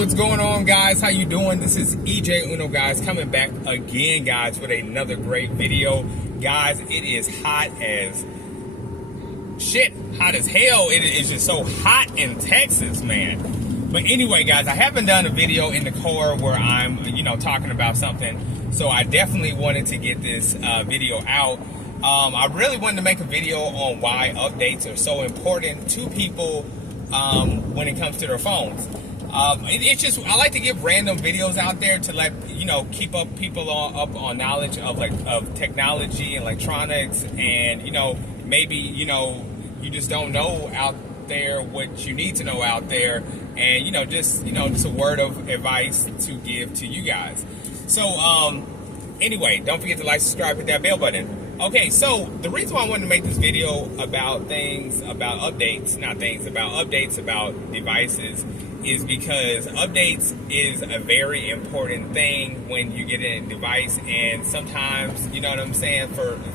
what's going on, guys? How you doing? This is EJ Uno, guys, coming back again, guys, with another great video. Guys, it is hot as shit, hot as hell. It is just so hot in Texas, man. But anyway, guys, I haven't done a video in the car where I'm, talking about something. So I definitely wanted to get this video out. I really wanted to make a video on why updates are so important to people when it comes to their phones. It's just, I like to give random videos out there to let, keep up people up on knowledge of technology and electronics, and, maybe, you just don't know out there what you need to know out there, and, just a word of advice to give to you guys. So, anyway, don't forget to like, subscribe, hit that bell button. Okay, so the reason why I wanted to make this video about updates about devices is because updates is a very important thing when you get a device, and sometimes,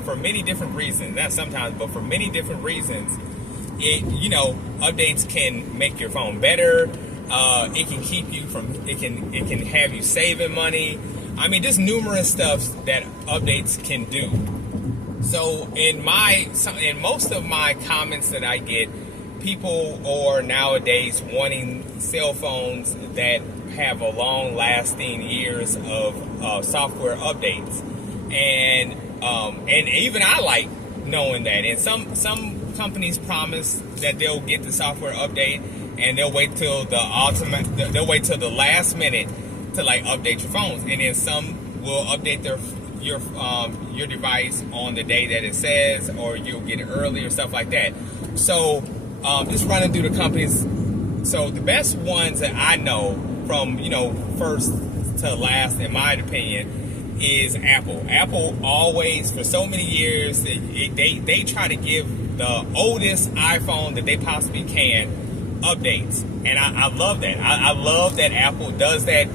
for many different reasons, not sometimes, but for many different reasons, updates can make your phone better. It can keep you from, it can have you saving money. I mean, there's numerous stuff that updates can do. So in most of my comments that I get, people are nowadays wanting cell phones that have a long-lasting years of software updates, and even I like knowing that. And some companies promise that they'll get the software update, and they'll wait till the last minute to update your phones, and then some will update your device on the day that it says, or you'll get it early or stuff like that. So just running through the companies. So the best ones that I know from first to last, in my opinion, is Apple. Apple always, for so many years, they try to give the oldest iPhone that they possibly can updates, and I love that. I love that Apple does that.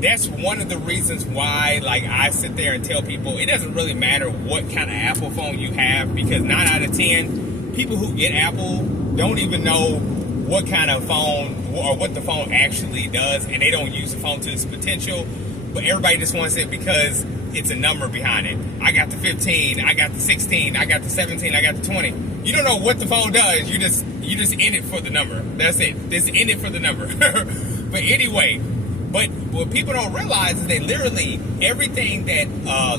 That's one of the reasons why, I sit there and tell people it doesn't really matter what kind of Apple phone you have, because 9 out of 10 people who get Apple don't even know what kind of phone or what the phone actually does, and they don't use the phone to its potential. But everybody just wants it because it's a number behind it. I got the 15, I got the 16, I got the 17, I got the 20. You don't know what the phone does. You just in it for the number. That's it. Just in it for the number. But anyway. But what people don't realize is that literally everything that,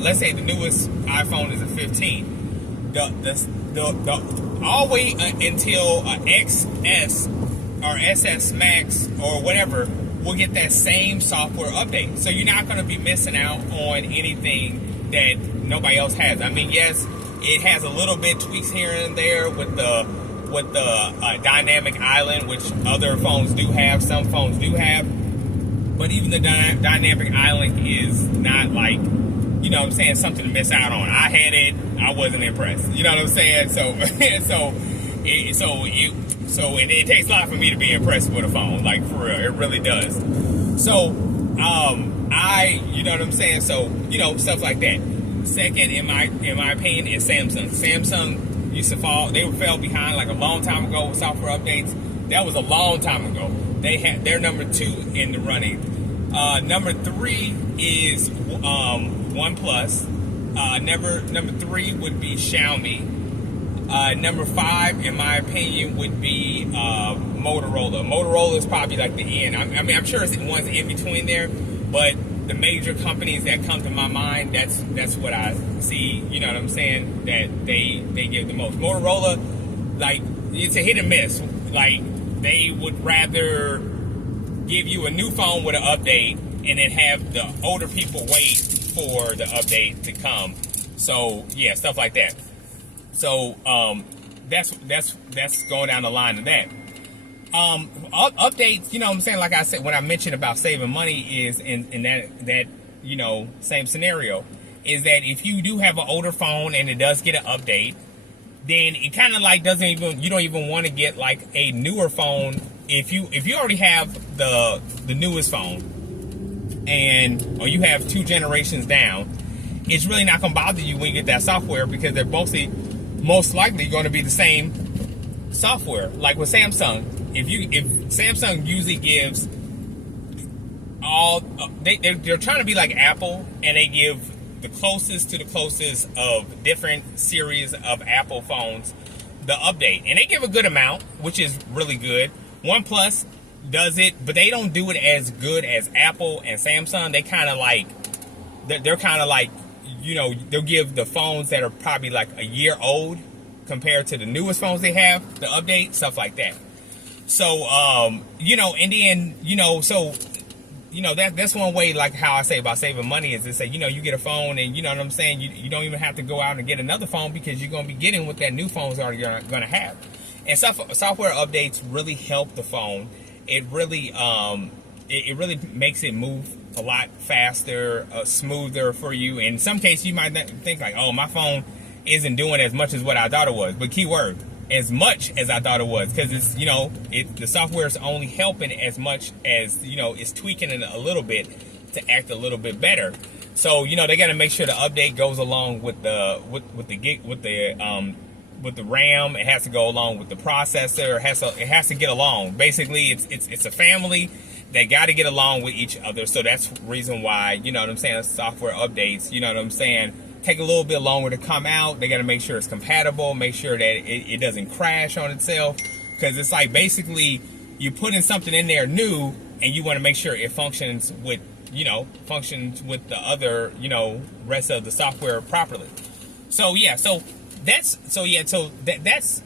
let's say the newest iPhone is a 15, all the way until XS or SS Max or whatever will get that same software update. So you're not going to be missing out on anything that nobody else has. I mean, yes, it has a little bit tweaks here and there with the dynamic island, which other phones do have. Some phones do have. But even the dynamic island is not something to miss out on. I had it, I wasn't impressed. You know what I'm saying? So it takes a lot for me to be impressed with a phone, for real. It really does. So, So, stuff like that. Second, in my opinion, is Samsung. Samsung used to fell behind a long time ago with software updates. That was a long time ago. They're number 2 in the running. Number 3 is OnePlus. Number 3 would be Xiaomi. Number 5, in my opinion, would be Motorola. Motorola is probably the end. I'm sure it's one's in between there, but the major companies that come to my mind, that's what I see. You know what I'm saying? That they give the most. Motorola, it's a hit and miss. They would rather give you a new phone with an update and then have the older people wait for the update to come. So yeah, stuff like that. So that's going down the line of that. Updates, like I said, when I mentioned about saving money, is in that same scenario, is that if you do have an older phone and it does get an update, then it kind of you don't even want to get a newer phone if you already have the newest phone, or you have 2 generations down. It's really not going to bother you when you get that software, because they're most likely going to be the same software. Like with Samsung, if Samsung usually gives they're trying to be like Apple, and they give the closest to the closest of different series of Apple phones the update, and they give a good amount, which is really good. OnePlus does it, but they don't do it as good as Apple and Samsung. They kind of like, they're kind of like, you know, they'll give the phones that are probably like a year old compared to the newest phones they have, the update, stuff like that. So, you know, and then, you know, so, you know, that's one way, like how I say about saving money, is to say, you know, you get a phone and, you know what I'm saying, you don't even have to go out and get another phone, because you're going to be getting what that new phone's already going to have. And software updates really help the phone. It really, it really makes it move a lot faster, smoother for you. In some cases, you might think like, oh, my phone isn't doing as much as what I thought it was. But keyword, as much as I thought it was, because it's, you know, the software is only helping as much as, you know, it's tweaking it a little bit to act a little bit better. So, you know, they got to make sure the update goes along with the with the RAM. It has to go along with the processor. It has to get along. Basically, it's a family. They got to get along with each other. So that's the reason why, you know what I'm saying, software updates, you know what I'm saying, take a little bit longer to come out. They got to make sure it's compatible, make sure that it doesn't crash on itself, because it's like basically you put in something in there new, and you want to make sure it functions with, you know, the other, you know, rest of the software properly. So yeah,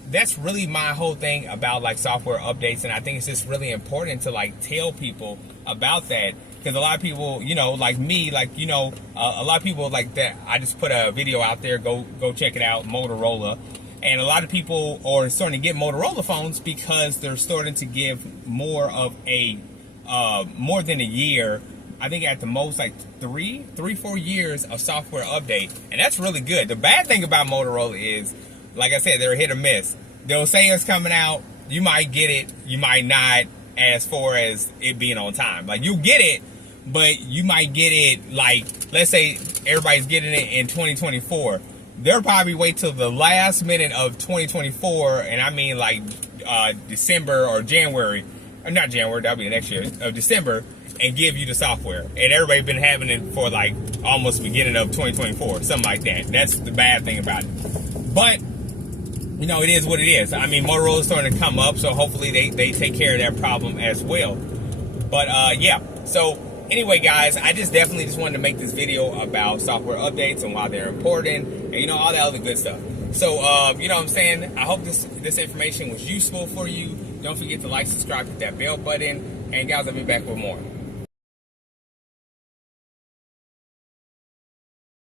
that's really my whole thing about like software updates, and I think it's just really important to like tell people about that, because a lot of people, you know, like me, like, you know, a lot of people like that. I just put a video out there, go check it out, Motorola, and a lot of people are starting to get Motorola phones because they're starting to give more of a more than a year. I think at the most like 4 years of software update, and that's really good. The bad thing about Motorola is, like I said, they're hit or miss. They'll say it's coming out, you might get it, you might not, as far as it being on time. Like, you get it, but you might get it, like, let's say everybody's getting it in 2024. They'll probably wait till the last minute of 2024, and I mean like December or January, or not January, that'll be the next year, of December, and give you the software. And everybody's been having it for like almost beginning of 2024, something like that. That's the bad thing about it. But, you know, it is what it is. I mean, Motorola's starting to come up, so hopefully they take care of that problem as well. But yeah, so anyway, guys, I definitely wanted to make this video about software updates and why they're important, and, you know, all that other good stuff. So, you know what I'm saying? I hope this information was useful for you. Don't forget to like, subscribe, hit that bell button, and guys, I'll be back with more.